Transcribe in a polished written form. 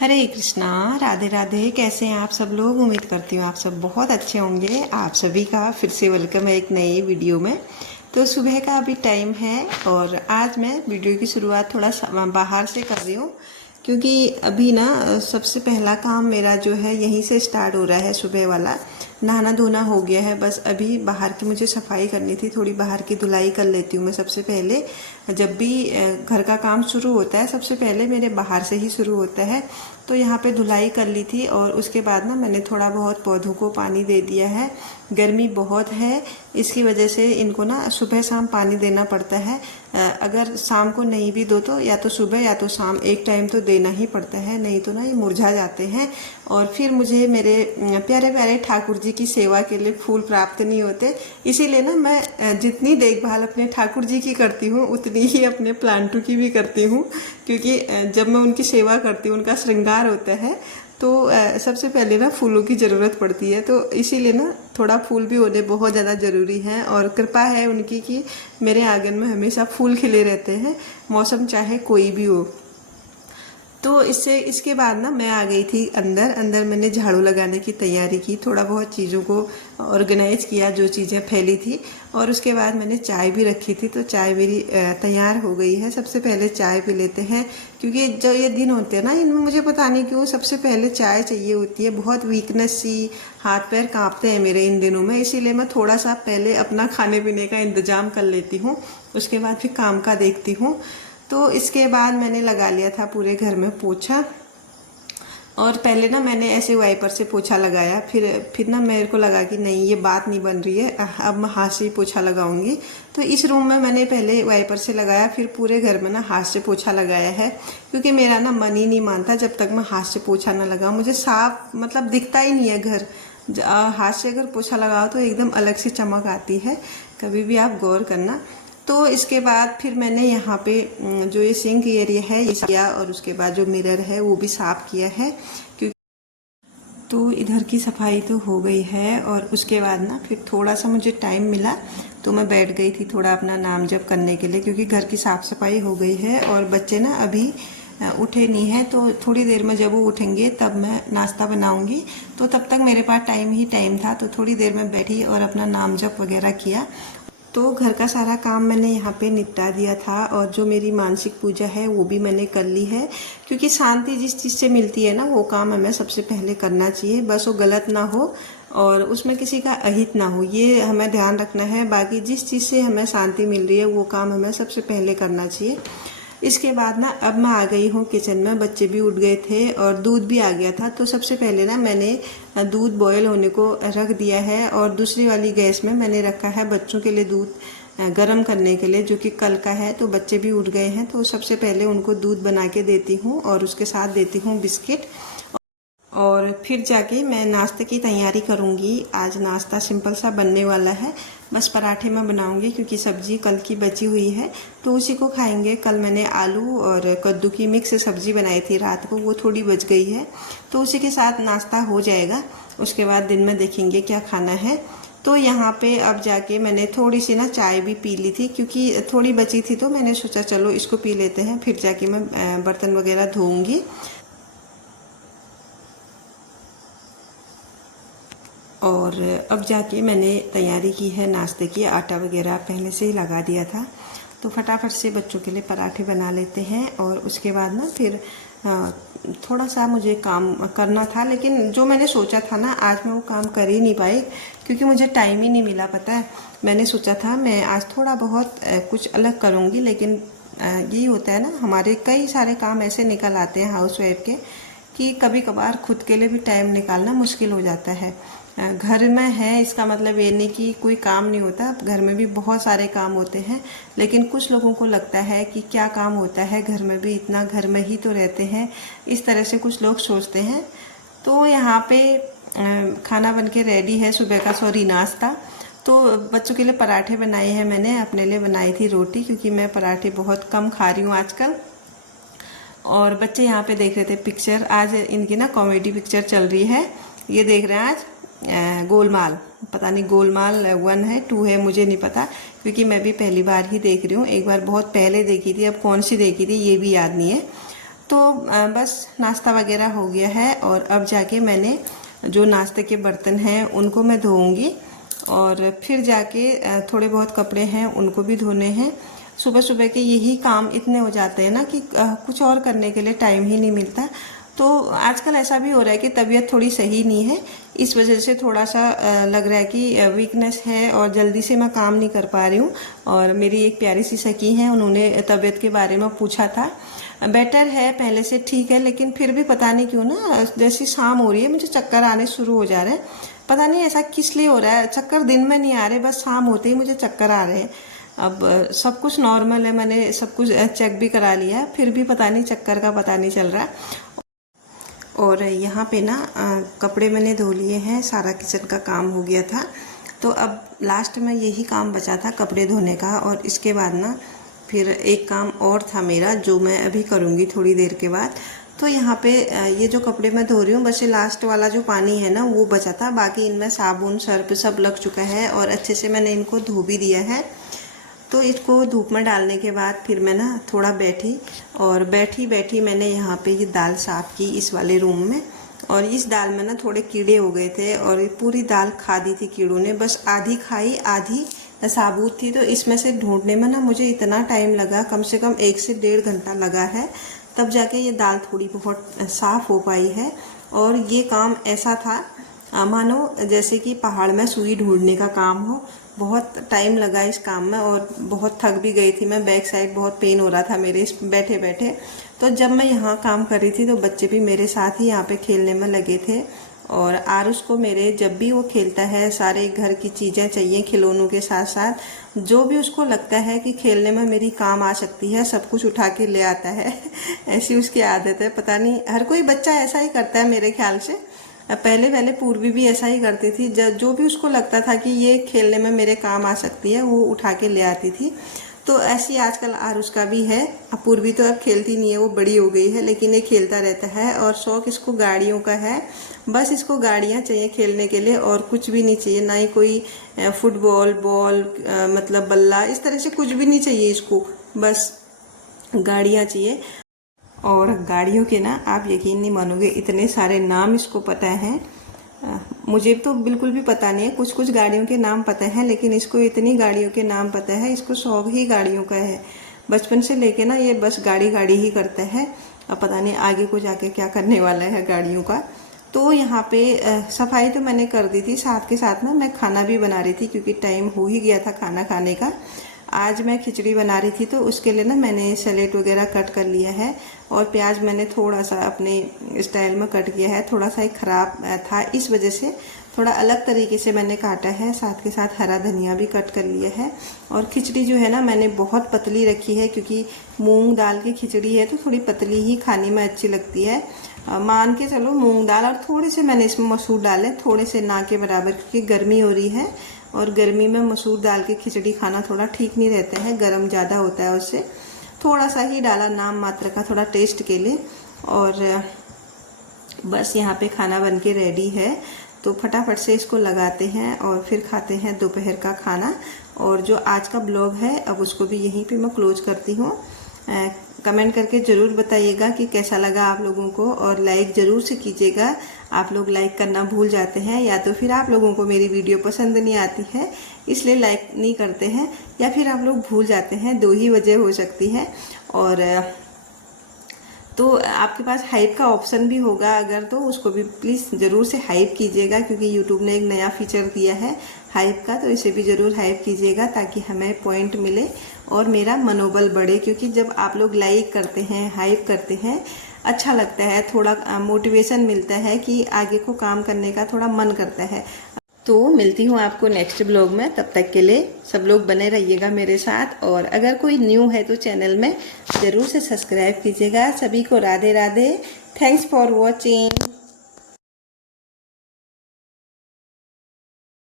हरे कृष्णा। राधे राधे। कैसे हैं आप सब लोग? उम्मीद करती हूँ आप सब बहुत अच्छे होंगे। आप सभी का फिर से वेलकम है एक नई वीडियो में। तो सुबह का अभी टाइम है और आज मैं वीडियो की शुरुआत थोड़ा बाहर से कर रही हूँ, क्योंकि अभी ना सबसे पहला काम मेरा जो है यहीं से स्टार्ट हो रहा है। सुबह वाला नहाना धोना हो गया है, बस अभी बाहर की मुझे सफाई करनी थी, थोड़ी बाहर की धुलाई कर लेती हूँ मैं सबसे पहले। जब भी घर का काम शुरू होता है सबसे पहले मेरे बाहर से ही शुरू होता है। तो यहाँ पे धुलाई कर ली थी और उसके बाद ना मैंने थोड़ा बहुत पौधों को पानी दे दिया है। गर्मी बहुत है, इसकी वजह से इनको ना सुबह शाम पानी देना पड़ता है। अगर शाम को नहीं भी दो तो या तो सुबह या तो शाम एक टाइम तो देना ही पड़ता है, नहीं तो ना ये मुरझा जाते हैं। और फिर मुझे मेरे प्यारे प्यारे ठाकुर जी की सेवा के लिए फूल प्राप्त नहीं होते, इसीलिए ना मैं जितनी देखभाल अपने ठाकुर जी की करती हूँ उतनी ही अपने प्लांटों की भी करती हूँ, क्योंकि जब मैं उनकी सेवा करती हूँ, उनका श्रृंगार होता है, तो सबसे पहले ना फूलों की ज़रूरत पड़ती है। तो इसीलिए ना थोड़ा फूल भी होने बहुत ज़्यादा ज़रूरी है। और कृपा है उनकी कि मेरे आंगन में हमेशा फूल खिले रहते हैं, मौसम चाहे कोई भी हो। तो इसके बाद ना मैं आ गई थी अंदर। मैंने झाड़ू लगाने की तैयारी की, थोड़ा बहुत चीज़ों को ऑर्गेनाइज किया जो चीज़ें फैली थी, और उसके बाद मैंने चाय भी रखी थी। तो चाय मेरी तैयार हो गई है। सबसे पहले चाय पी लेते हैं, क्योंकि जो ये दिन होते हैं ना इनमें मुझे पता नहीं क्यों सबसे पहले चाय चाहिए होती है। बहुत वीकनेस सी, हाथ पैर कांपते हैं मेरे इन दिनों में, इसीलिए मैं थोड़ा सा पहले अपना खाने पीने का इंतजाम कर लेती हूँ, उसके बाद फिर काम का देखती हूँ। तो इसके बाद मैंने लगा लिया था पूरे घर में पोछा, और पहले ना मैंने ऐसे वाइपर से पोछा लगाया, फिर ना मेरे को लगा कि नहीं ये बात नहीं बन रही है, अब मैं हाथ से ही पोछा लगाऊंगी। तो इस रूम में मैंने पहले वाइपर से लगाया, फिर पूरे घर में ना हाथ से पोछा लगाया है, क्योंकि मेरा ना मन ही नहीं मानता जब तक मैं हाथ से पोछा ना लगाऊं। मुझे साफ मतलब दिखता ही नहीं है घर। हाथ से अगर पोछा लगाओ तो एकदम अलग सी चमक आती है, कभी भी आप गौर करना। तो इसके बाद फिर मैंने यहाँ पे जो ये सिंक एरिया है ये किया, और उसके बाद जो मिरर है वो भी साफ किया है, क्योंकि तो इधर की सफाई तो हो गई है। और उसके बाद ना फिर थोड़ा सा मुझे टाइम मिला तो मैं बैठ गई थी थोड़ा अपना नाम जप करने के लिए, क्योंकि घर की साफ सफाई हो गई है और बच्चे ना अभी उठे नहीं है। तो थोड़ी देर में जब वो उठेंगे तब मैं नाश्ता बनाऊंगी, तो तब तक मेरे पास टाइम ही टाइम था। तो थोड़ी देर में बैठी और अपना नाम जप वगैरह किया। तो घर का सारा काम मैंने यहाँ पे निपटा दिया था, और जो मेरी मानसिक पूजा है वो भी मैंने कर ली है, क्योंकि शांति जिस चीज़ से मिलती है ना वो काम हमें सबसे पहले करना चाहिए, बस वो गलत ना हो और उसमें किसी का अहित ना हो, ये हमें ध्यान रखना है। बाकी जिस चीज़ से हमें शांति मिल रही है वो काम हमें सबसे पहले करना चाहिए। इसके बाद ना अब मैं आ गई हूँ किचन में। बच्चे भी उठ गए थे और दूध भी आ गया था। तो सबसे पहले ना मैंने दूध बॉयल होने को रख दिया है, और दूसरी वाली गैस में मैंने रखा है बच्चों के लिए दूध गर्म करने के लिए, जो कि कल का है। तो बच्चे भी उठ गए हैं, तो सबसे पहले उनको दूध बना के देती हूँ और उसके साथ देती हूँ बिस्किट, और फिर जाके मैं नाश्ते की तैयारी करूँगी। आज नाश्ता सिंपल सा बनने वाला है, बस पराठे मैं बनाऊँगी, क्योंकि सब्जी कल की बची हुई है तो उसी को खाएंगे। कल मैंने आलू और कद्दू की मिक्स सब्जी बनाई थी रात को, वो थोड़ी बच गई है, तो उसी के साथ नाश्ता हो जाएगा। उसके बाद दिन में देखेंगे क्या खाना है। तो यहाँ पे अब जाके मैंने थोड़ी सी ना चाय भी पी ली थी, क्योंकि थोड़ी बची थी, तो मैंने सोचा चलो इसको पी लेते हैं, फिर जाके मैं बर्तन वगैरह धोऊँगी। और अब जाके मैंने तैयारी की है नाश्ते की, आटा वगैरह पहले से ही लगा दिया था। तो फटाफट से बच्चों के लिए पराठे बना लेते हैं, और उसके बाद ना फिर थोड़ा सा मुझे काम करना था, लेकिन जो मैंने सोचा था ना आज मैं वो काम कर ही नहीं पाई, क्योंकि मुझे टाइम ही नहीं मिला। पता है, मैंने सोचा था मैं आज थोड़ा बहुत कुछ अलग करूँगी, लेकिन यही होता है ना, हमारे कई सारे काम ऐसे निकल आते हैं हाउसवाइफ के कि कभी कभार खुद के लिए भी टाइम निकालना मुश्किल हो जाता है। घर में है इसका मतलब ये नहीं कि कोई काम नहीं होता, घर में भी बहुत सारे काम होते हैं, लेकिन कुछ लोगों को लगता है कि क्या काम होता है घर में भी, इतना घर में ही तो रहते हैं, इस तरह से कुछ लोग सोचते हैं। तो यहाँ पे खाना बन के रेडी है, सुबह का नाश्ता। तो बच्चों के लिए पराठे बनाए हैं मैंने, अपने लिए बनाई थी रोटी, क्योंकि मैं पराठे बहुत कम खा रही हूँ आजकल। और बच्चे यहाँ पे देख रहे थे पिक्चर, आज इनकी ना कॉमेडी पिक्चर चल रही है, ये देख रहे हैं आज गोलमाल। पता नहीं गोलमाल 1 है 2 है, मुझे नहीं पता, क्योंकि मैं भी पहली बार ही देख रही हूँ। एक बार बहुत पहले देखी थी, अब कौन सी देखी थी ये भी याद नहीं है। तो बस नाश्ता वगैरह हो गया है और अब जाके मैंने जो नाश्ते के बर्तन हैं उनको मैं धोऊंगी और फिर जाके थोड़े बहुत कपड़े हैं उनको भी धोने हैं। सुबह सुबह के यही काम इतने हो जाते हैं ना कि कुछ और करने के लिए टाइम ही नहीं मिलता। तो आजकल ऐसा भी हो रहा है कि तबीयत थोड़ी सही नहीं है, इस वजह से थोड़ा सा लग रहा है कि वीकनेस है और जल्दी से मैं काम नहीं कर पा रही हूँ। और मेरी एक प्यारी सी सखी हैं, उन्होंने तबीयत के बारे में पूछा था। बेटर है, पहले से ठीक है, लेकिन फिर भी पता नहीं क्यों ना जैसी शाम हो रही है मुझे चक्कर आने शुरू हो जा रहे हैं। पता नहीं ऐसा किस लिए हो रहा है, चक्कर दिन में नहीं आ रहे, बस शाम होते ही मुझे चक्कर आ रहे हैं। अब सब कुछ नॉर्मल है, मैंने सब कुछ चेक भी करा लिया है, फिर भी पता नहीं चक्कर का पता नहीं चल रहा। और यहाँ पे ना कपड़े मैंने धो लिए हैं, सारा किचन का काम हो गया था। तो अब लास्ट में यही काम बचा था कपड़े धोने का, और इसके बाद ना फिर एक काम और था मेरा जो मैं अभी करूँगी थोड़ी देर के बाद। तो यहाँ पे ये जो कपड़े मैं धो रही हूँ, बस ये लास्ट वाला जो पानी है ना वो बचा था, बाकी इनमें साबुन सर्फ सब लग चुका है और अच्छे से मैंने इनको धो भी दिया है। तो इसको धूप में डालने के बाद फिर मैं ना थोड़ा बैठी, और बैठी बैठी मैंने यहाँ पे ये दाल साफ़ की इस वाले रूम में। और इस दाल में ना थोड़े कीड़े हो गए थे और ये पूरी दाल खा दी थी कीड़ों ने, बस आधी खाई आधी साबुत थी। तो इसमें से ढूंढने में ना मुझे इतना टाइम लगा, कम से कम 1 से 1.5 घंटा लगा है, तब जाके ये दाल थोड़ी बहुत साफ़ हो पाई है। और ये काम ऐसा था मानो जैसे कि पहाड़ में सुई ढूंढने का काम हो। बहुत टाइम लगा इस काम में और बहुत थक भी गई थी मैं, बैक साइड बहुत पेन हो रहा था मेरे इस बैठे बैठे। तो जब मैं यहाँ काम कर रही थी तो बच्चे भी मेरे साथ ही यहाँ पे खेलने में लगे थे। और आरुष को मेरे जब भी वो खेलता है सारे घर की चीज़ें चाहिए खिलौनों के साथ साथ, जो भी उसको लगता है कि खेलने में मेरी काम आ सकती है सब कुछ उठा के ले आता है ऐसी उसकी आदत है। पता नहीं हर कोई बच्चा ऐसा ही करता है मेरे ख्याल से। पहले पूर्वी भी ऐसा ही करती थी, जो भी उसको लगता था कि ये खेलने में मेरे काम आ सकती है वो उठा के ले आती थी। तो ऐसी आजकल आरुष का भी है। पूर्वी तो अब खेलती नहीं है, वो बड़ी हो गई है, लेकिन ये खेलता रहता है। और शौक इसको गाड़ियों का है, बस इसको गाड़ियाँ चाहिए खेलने के लिए और कुछ भी नहीं चाहिए, ना ही कोई फुटबॉल बॉल मतलब बल्ला इस तरह से कुछ भी नहीं चाहिए इसको, बस गाड़ियाँ चाहिए। और गाड़ियों के ना आप यकीन नहीं मानोगे इतने सारे नाम इसको पता है। मुझे तो बिल्कुल भी पता नहीं है, कुछ कुछ गाड़ियों के नाम पता है, लेकिन इसको इतनी गाड़ियों के नाम पता है। इसको शौक ही गाड़ियों का है, बचपन से लेके ना ये बस गाड़ी गाड़ी ही करता है। अब पता नहीं आगे को जाके क्या करने वाला है गाड़ियों का। तो यहाँ पे सफाई तो मैंने कर दी थी, साथ के साथ ना मैं खाना भी बना रही थी क्योंकि टाइम हो ही गया था खाना खाने का। आज मैं खिचड़ी बना रही थी तो उसके लिए ना मैंने सैलेड वगैरह कट कर लिया है, और प्याज मैंने थोड़ा सा अपने स्टाइल में कट किया है, थोड़ा सा ही ख़राब था इस वजह से थोड़ा अलग तरीके से मैंने काटा है। साथ के साथ हरा धनिया भी कट कर लिया है। और खिचड़ी जो है ना मैंने बहुत पतली रखी है क्योंकि मूंग दाल की खिचड़ी है तो थोड़ी पतली ही खाने में अच्छी लगती है। मान के चलो मूंग दाल और थोड़े से मैंने इसमें मसूर डाले, थोड़े से ना के बराबर, क्योंकि गर्मी हो रही है और गर्मी में मसूर दाल की खिचड़ी खाना थोड़ा ठीक नहीं रहता है, गर्म ज़्यादा होता है उससे। थोड़ा सा ही डाला नाम मात्र का, थोड़ा टेस्ट के लिए। और बस यहाँ पे खाना बन के रेडी है, तो फटाफट से इसको लगाते हैं और फिर खाते हैं दोपहर का खाना। और जो आज का ब्लॉग है अब उसको भी यहीं पे मैं क्लोज करती हूँ। कमेंट करके ज़रूर बताइएगा कि कैसा लगा आप लोगों को, और लाइक ज़रूर से कीजिएगा। आप लोग लाइक करना भूल जाते हैं, या तो फिर आप लोगों को मेरी वीडियो पसंद नहीं आती है इसलिए लाइक नहीं करते हैं, या फिर आप लोग भूल जाते हैं, 2 ही वजह हो सकती है। और तो आपके पास हाइप का ऑप्शन भी होगा अगर, तो उसको भी प्लीज़ ज़रूर से हाइप कीजिएगा, क्योंकि यूट्यूब ने एक नया फीचर दिया है हाइप का, तो इसे भी ज़रूर हाइप कीजिएगा ताकि हमें पॉइंट मिले और मेरा मनोबल बढ़े। क्योंकि जब आप लोग लाइक करते हैं, हाइप करते हैं, अच्छा लगता है, थोड़ा मोटिवेशन मिलता है कि आगे को काम करने का थोड़ा मन करता है। तो मिलती हूँ आपको नेक्स्ट ब्लॉग में, तब तक के लिए सब लोग बने रहिएगा मेरे साथ। और अगर कोई न्यू है तो चैनल में ज़रूर से सब्सक्राइब कीजिएगा। सभी को Radhe Radhe, thanks for watching.